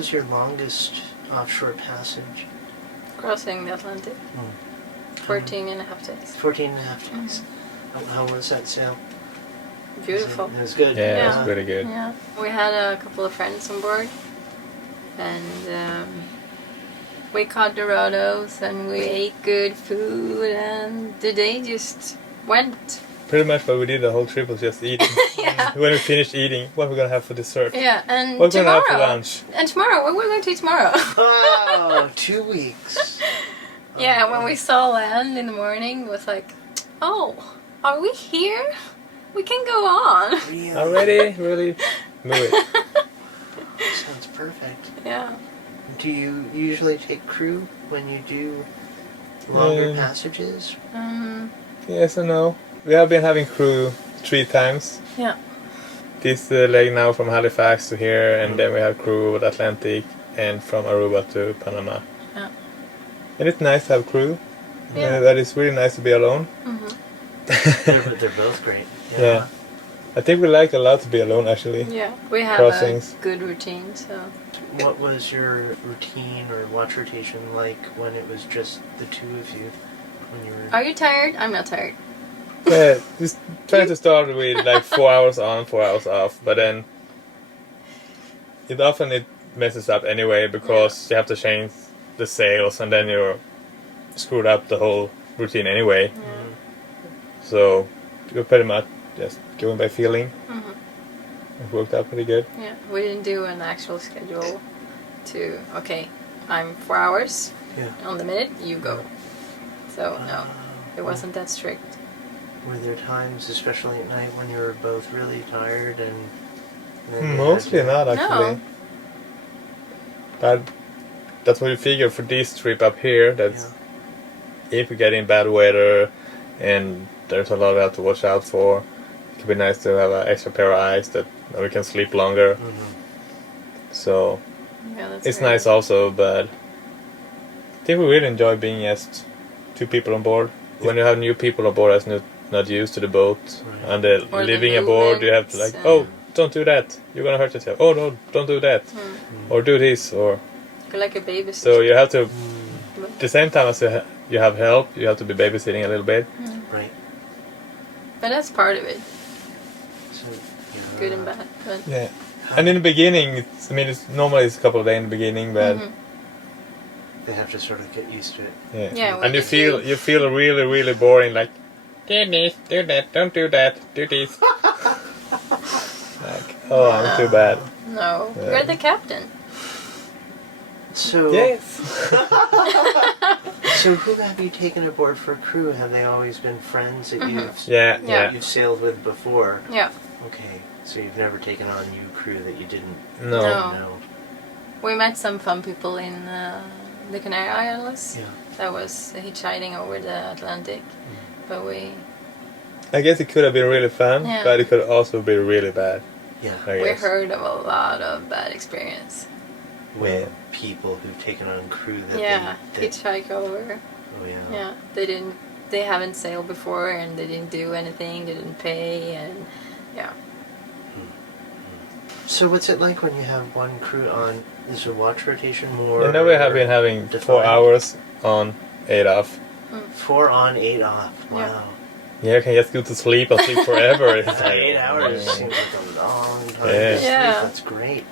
was your longest offshore passage? Crossing the Atlantic. 14 and a half days. 14 and a half days. How was that sail? Beautiful. It was good. Yeah, it was pretty good. Yeah. We had a couple of friends on board. And we caught Dorados and we ate good food. And the day just went. Pretty much what we did the whole trip was just eating. Yeah. When we finished eating, what we're gonna have for dessert? Yeah, and What we're tomorrow. gonna have for lunch? And tomorrow, what we're going to eat tomorrow? Oh, 2 weeks. Yeah, when we saw land in the morning, it was like, oh, are we here? We can go on. Really? Already? Really? Move it. Sounds perfect. Yeah. Do you usually take crew when you do longer passages? Yes and no. We have been having crew 3 times. Yeah. This leg now from Halifax to here, and then we have crew over the Atlantic and from Aruba to Panama. Yeah. And it's nice to have crew. Yeah. But it's really nice to be alone. They're both great. Yeah. I think we like a lot to be alone actually. Yeah. We have Crossings. a good routine, so. What was your routine or watch rotation like when it was just the two of you? When you were... Are you tired? I'm not tired. Yeah, just try to start with like 4 hours on, 4 hours off, but then it messes up anyway because you have to change the sails and then you're screwed up the whole routine anyway. Yeah. So you're pretty much just going by feeling. It worked out pretty good. Yeah. We didn't do an actual schedule to, okay, I'm 4 hours. Yeah. On the minute, you go. So, no, it wasn't that strict. Were there times, especially at night, when you were both really tired and then you Mostly had to- not actually. No. But that's what we figure for this trip up here. That's if we get in bad weather and there's a lot we have to watch out for, it could be nice to have an extra pair of eyes that we can sleep longer. So Yeah, that's it's very nice also, but I think we really enjoy being just 2 people on board. When you have new people on board that's not used to the boat and they're Or the living aboard, you have to like, movements, oh, don't do that, you're gonna hurt yourself. Oh no, don't do that, or do this, or You're like a babysitter. so you have to. At the same time as you have help, you have to be babysitting a little bit. Right. But that's part of it. So, Good and bad. But Yeah, and in the beginning, it's normally it's a couple of days in the beginning, but they have to sort of get used to it. Yeah, and we you feel really really boring. Like, do this, do that, don't do that, do this. Like, oh, I'm too bad. no, Yeah. you're the captain. So, Yes. so who have you taken aboard for crew? Have they always been friends that Yeah. you've sailed with before? Yeah. Okay, so you've never taken on new crew that you didn't No. know. We met some fun people in the Canary Islands. Yeah. That was hitchhiking over the Atlantic. But we I guess it could have been really fun, Yeah. but it could also be really bad. Yeah. I we guess. heard of a lot of bad experience. With people who've taken on crew that Yeah, they hitchhike over. oh yeah. Yeah, they haven't sailed before and they didn't do anything, they didn't pay, and yeah. So what's it like when you have one crew on? Is a watch rotation more? And then we have been having 4 defined? hours on, 8 off. 4 on, 8 off. Wow. Yeah, you can just go to sleep and sleep forever. It's like, 8 hours seems like a long time Yeah. to sleep. Yeah. That's great.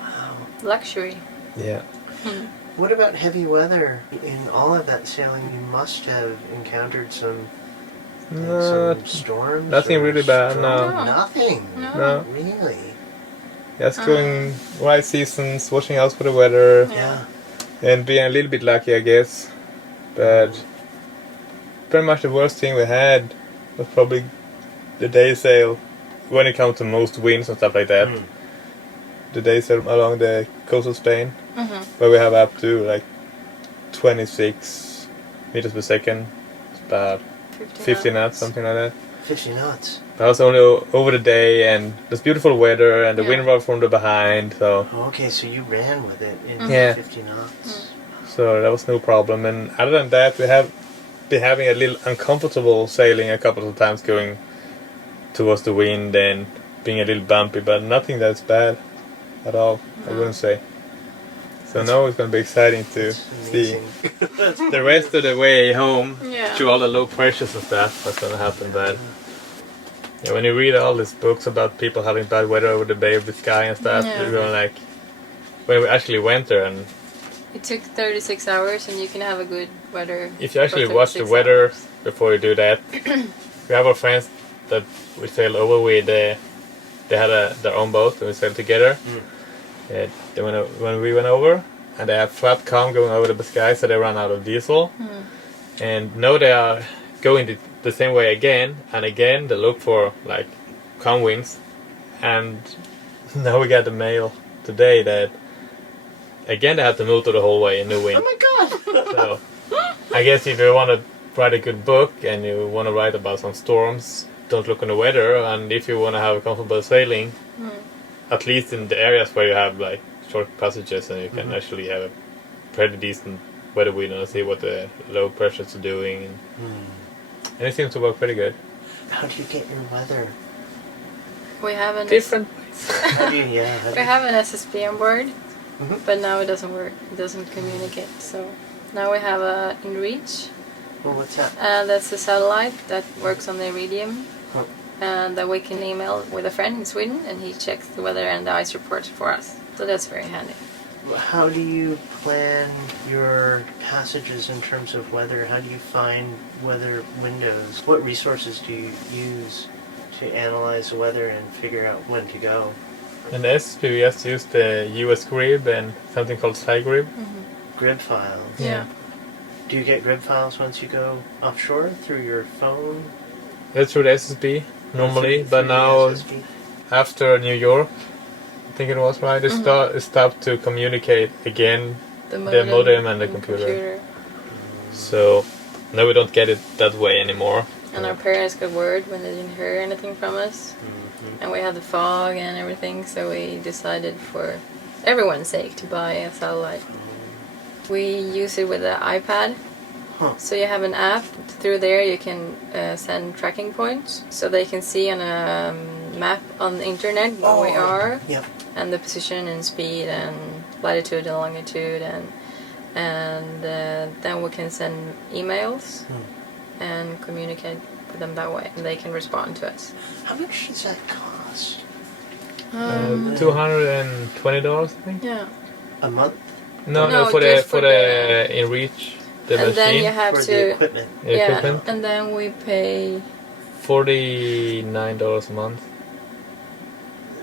Wow. Luxury. Yeah. What about heavy weather? In all of that sailing, you must have encountered some storms. nothing or really bad, strong- no. Nothing. No. Really? Just going right seasons, watching out for the weather, Yeah. and being a little bit lucky, I guess. But pretty much the worst thing we had was probably the day sail when it comes to most winds and stuff like that. The day sail along the coast of Spain, where we have up to like 26 meters per second. It's about 50 knots, something like that. 50 knots. That was only over the day, and there's beautiful weather, and the wind was from the behind, so Okay, so you ran with it in Yeah. 50 knots. so that was no problem. And other than that, we have been having a little uncomfortable sailing a couple of times, going towards the wind and being a little bumpy, but nothing that's bad at all, I wouldn't say. So now it's going to be exciting to It's see amazing. the rest of the way home Yeah. through all the low pressures and stuff. What's going to happen, but yeah, when you read all these books about people having bad weather over the Bay of Biscay and stuff, Yeah. you're going like, when we actually went there, and It took 36 hours, and you can have a good weather. if you actually for watch the 36 weather hours. before you do that, we have our friends that we sailed over with. They had their own boat and we sailed together. When we went over, and they have flat calm going over the Biscay, so they ran out of diesel. And now they are going the same way again and again. They look for like calm winds, and now we got the mail today that again they have to move to the whole way in new wind. Oh my god! So I guess if you want to write a good book and you want to write about some storms, don't look on the weather. And if you want to have a comfortable sailing, at least in the areas where you have like short passages and you can actually have a pretty decent weather wind and see what the low pressures are doing. And it seems to work pretty good. How do you get your weather? We have an Different. How do you, how do We you- have an SSB on board, Mhm. but now it doesn't work. It doesn't communicate. So now we have a InReach. Well, what's that? That's a satellite that works on the Iridium, Huh. and that we can email with a friend in Sweden, and he checks the weather and the ice reports for us. So that's very handy. How do you plan your passages in terms of weather? How do you find weather windows? What resources do you use to analyze the weather and figure out when to go? And the SSP we just used the US grid and something called SciGrid. Grid files. Yeah. Do you get grid files once you go offshore through your phone? That's through the SSB normally, Through but the now SSB? after New York, I think it was right, it stopped to communicate again, The modem and the computer. So now we don't get it that way anymore. And our parents got word when they didn't hear anything from us. And we had the fog and everything, so we decided for everyone's sake to buy a satellite. We use it with an iPad. Huh. So you have an app. Through there you can send tracking points, so they can see on a map on the internet where we are, Yep. and the position and speed and latitude and longitude, and then we can send emails and communicate with them that way, and they can respond to us. How much does that cost? $220, I think. Yeah. A month? No, for just the InReach, the And then you machine, have For to, the equipment? equipment, and then we pay. $49 a month.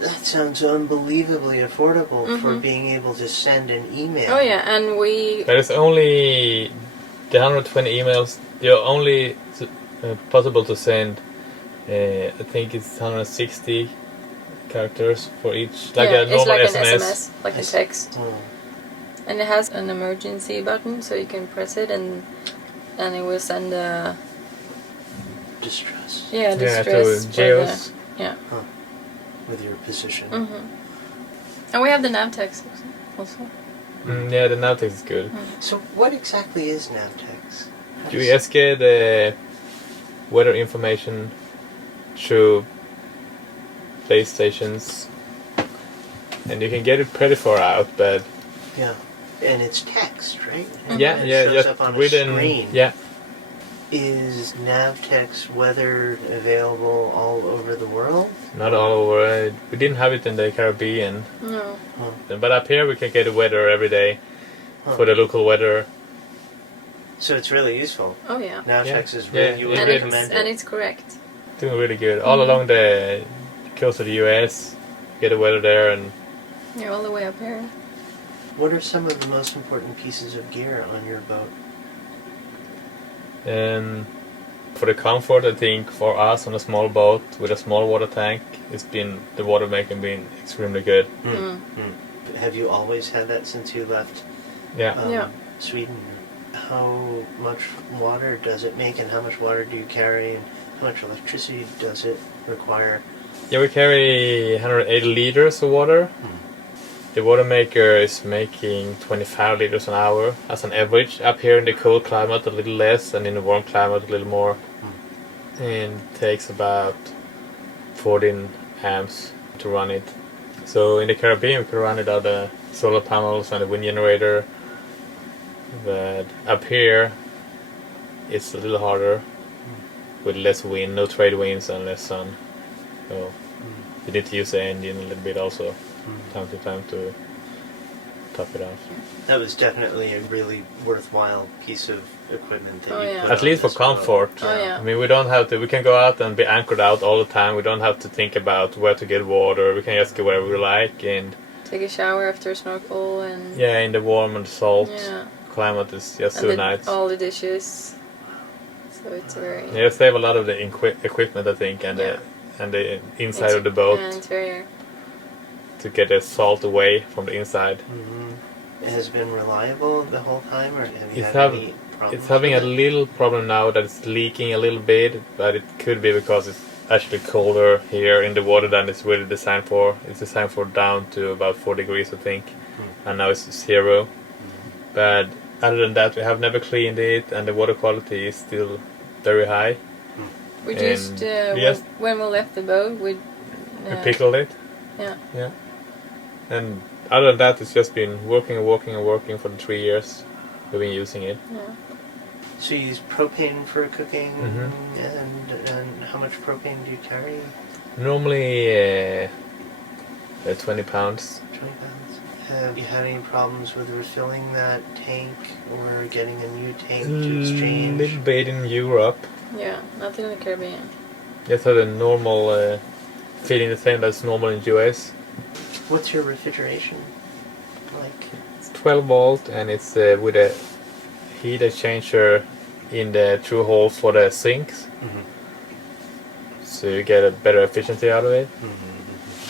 That sounds unbelievably affordable for being able to send an email. Oh yeah, and we. But it's only the 120 emails. They're only possible to send. I think it's 160 characters for each, like yeah, a normal it's like SMS. an SMS, like a text, Oh. and it has an emergency button, so you can press it and it will send a Distress Yeah, distress to for geos. with your position. And we have the nav text also. Yeah, the Navtex is good. So what exactly is Navtex? How You does- just get the weather information through base stations, and you can get it pretty far out, but Yeah. And it's text, right? yeah, It yeah, shows just up on a written. screen. Yeah, Is Navtex weather available all over the world? not all over. We didn't have it in the Caribbean, No. but up here we can get the weather every day for the local weather. So it's really useful. Oh yeah. Navtex is Yeah, really, you would it And is. recommend it's, and it. it's correct. Doing really good all along the coast of the U.S. Get the weather there, and Yeah, all the way up here. What are some of the most important pieces of gear on your boat? for the comfort, I think for us on a small boat with a small water tank, the water making been extremely good. Have you always had that since you left Yeah. Yeah. Sweden? How much water does it make, and how much water do you carry, and how much electricity does it require? Yeah, we carry 180 liters of water. The water maker is making 25 liters an hour as an average. Up here in the cold climate, a little less, and in the warm climate, a little more. And it takes about 14 amps to run it. So in the Caribbean, we can run it at solar panels and a wind generator. But up here, it's a little harder with less wind, no trade winds and less sun. So you need to use the engine a little bit also, time to time to top it off. That was definitely a really worthwhile piece of equipment that Oh, you yeah. put At on least for this boat. comfort. Oh, yeah. I mean, we don't have to. We can go out and be anchored out all the time. We don't have to think about where to get water. We can just go wherever we like, and Take a shower after a snorkel and yeah, in the warm and the salt yeah. climate is just And so nice. all the dishes. So it's very Yeah, save a lot of the equipment, I think, and Yeah. the inside of the boat and interior. to get the salt away from the inside. It has been reliable the whole time, or have you It's had have- any problems? It's having a with it? little problem now that it's leaking a little bit, but it could be because it's actually colder here in the water than it's really designed for. It's designed for down to about 4 degrees, I think, and now it's 0. But other than that, we have never cleaned it, and the water quality is still very high. We And just yes. when we left the boat, we We pickled it. Yeah. Yeah. And other than that, it's just been working and working and working for the 3 years we've been using it. Yeah. So you use propane for cooking, Mhm. and how much propane do you carry? Normally 20 pounds. 20 pounds. Have you had any problems with refilling that tank or getting a new tank to exchange? Little bit in Europe. Yeah, not in the Caribbean. Just had a normal feeling the same that's normal in US. What's your refrigeration like? It's 12 volt and it's with a heat exchanger in the through holes for the sinks. So you get a better efficiency out of it.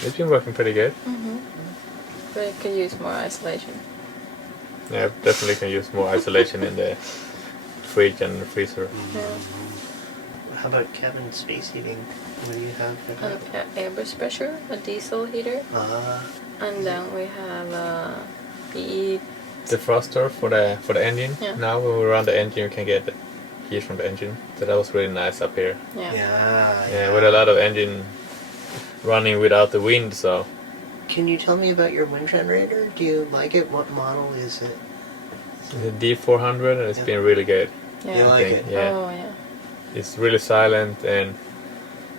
It's been working pretty good. But it could use more isolation. Yeah, definitely can use more isolation in the fridge and the freezer. Yeah. How about cabin space heating? What do you have for And that? airbrush pressure, a diesel heater, and then we have a PE. Defroster for the engine. Yeah. Now when we run the engine, you can get the heat from the engine. So that was really nice up here. Yeah. Yeah, with a lot of engine running without the wind, so Can you tell me about your wind generator? Do you like it? What model is it? the D400 and it's Yeah. been really good. Yeah. You like think, it? yeah. Oh yeah. It's really silent and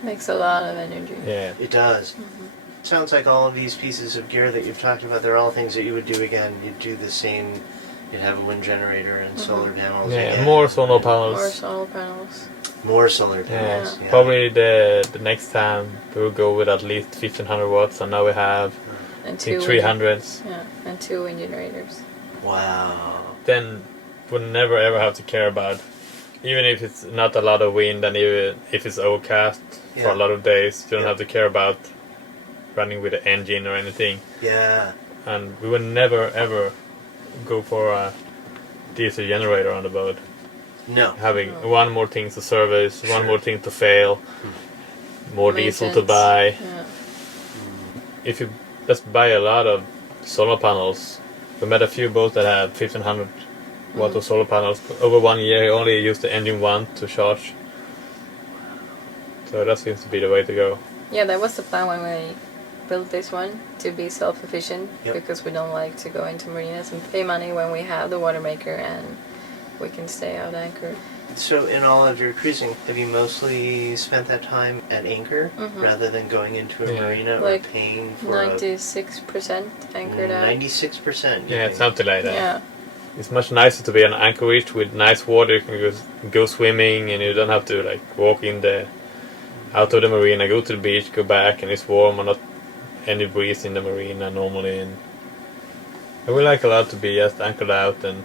Makes a lot of energy. yeah. It does. Sounds like all of these pieces of gear that you've talked about, they're all things that you would do again. You'd do the same, you'd have a wind generator and solar panels Yeah, again. more solar More panels. solar panels. More solar Yeah, panels. Yeah. probably the next time we'll go with at least 1500 watts, and now we have And I two think 300s. Yeah, and 2 wind generators. Wow. Then we'll never ever have to care about, even if it's not a lot of wind and even if it's overcast for Yeah. a lot of days, you don't Yeah. have to care about running with the engine or anything. Yeah. And we will never ever go for a diesel generator on the boat. No. Having one more thing to service, one more thing to fail, more diesel to Maintenance. buy. Yeah. If you just buy a lot of solar panels, we met a few boats that had 1500 watt of solar panels. Over 1 year, you only use the engine one to charge. So that seems to be the way to go. Yeah, that was the plan when we built this one, to be self-efficient, Yep. because we don't like to go into marinas and pay money when we have the water maker and we can stay out anchored. So in all of your cruising, have you mostly spent that time at anchor rather than going into a Yeah. marina Like or paying for 96% anchored out. 96%? Yeah, something like that. Yeah, It's much nicer to be on anchorage with nice water. You can go swimming and you don't have to like walk in out of the marina, go to the beach, go back, and it's warm and not any breeze in the marina normally. And we like a lot to be just anchored out and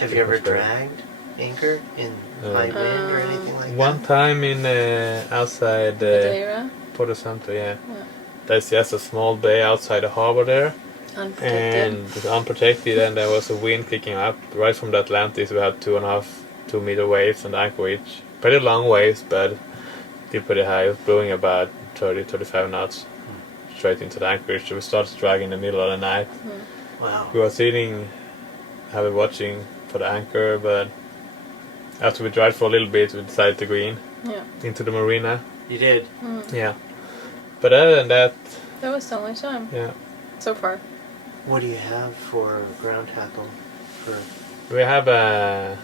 Have you ever Much better. dragged anchor in high wind or anything like one that? time in outside Madeira, Porto Santo, yeah. Yeah. There's just a small bay outside the harbor there, unprotected. and it's unprotected, and there was a wind kicking up right from the Atlantis. We had 2.5-2 meter waves on the anchorage. Pretty long waves, but still pretty high. It was blowing about 30-35 knots straight into the anchorage. So we started dragging in the middle of the night. Wow. We were sitting, watching for the anchor, but after we drive for a little bit, we decided to go into the marina. You did? Yeah. But other than that, That was the only time. yeah. so far. What do you have for ground tackle? For We have a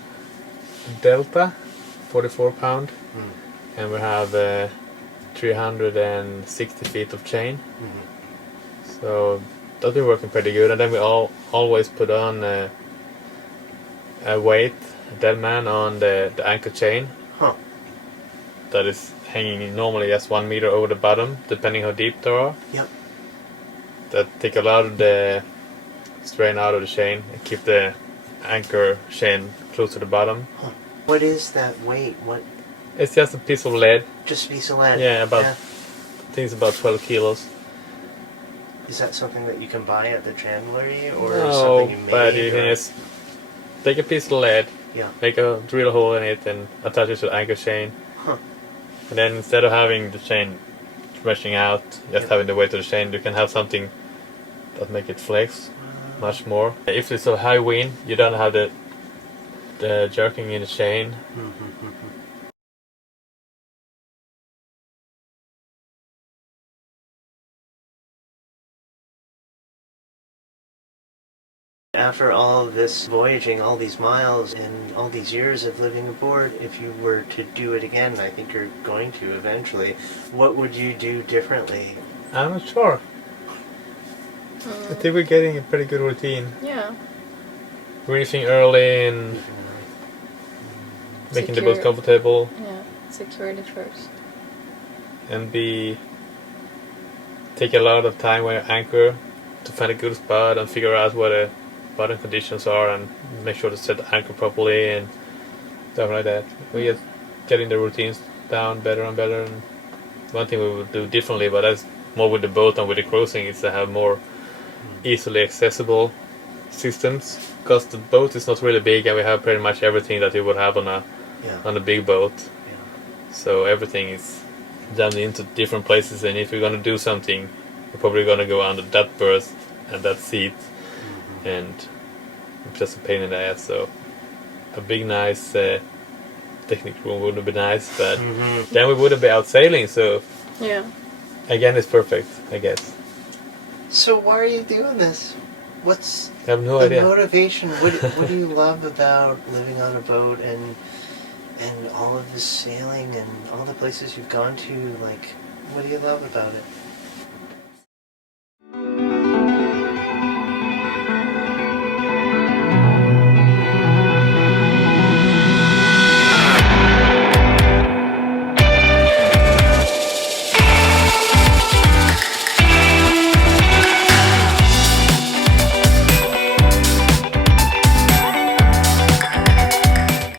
Delta, 44 pound, mm, and we have 360 feet of chain. mhm. So that's been working pretty good. And then we always put on a weight, a dead man on the anchor chain. Huh. That is hanging normally just 1 meter over the bottom, depending how deep they are. Yep. That take a lot of the strain out of the chain and keep the anchor chain close to the bottom. Huh. What is that weight? What? It's just a piece of lead. Just a piece of lead. Yeah, I think it's about 12 kilos. Is that something that you can buy at the chandlery, or No, something you made? but you or- can just take a piece of lead, Yeah. make a drill hole in it, and attach it to the anchor chain. Huh. And then instead of having the chain stretching out, just Yeah. having the weight of the chain, you can have something that make it flex much more. If it's a high wind, you don't have the jerking in the chain. Mhm. After all of this voyaging, all these miles, and all these years of living aboard, if you were to do it again, and I think you're going to eventually, what would you do differently? I'm not sure. I think we're getting a pretty good routine. Yeah. Reaching early and making the boat Secure. comfortable, Yeah. Security first. and take a lot of time when you anchor to find a good spot and figure out what the bottom conditions are and make sure to set the anchor properly and stuff like that. We just getting the routines down better and better. And one thing we would do differently, but that's more with the boat and with the cruising, is to have more easily accessible systems, because the boat is not really big and we have pretty much everything that you would have on a big boat. Yeah. So everything is jammed into different places, and if you're gonna do something, you're probably gonna go under that berth and that seat, and it's just a pain in the ass. So a big nice picnic room would be nice, but then we wouldn't be out sailing. So Yeah. again, it's perfect, I guess. So why are you doing this? What's I have no the idea. motivation? What do you love about living on a boat and all of this sailing and all the places you've gone to? Like, what do you love about it?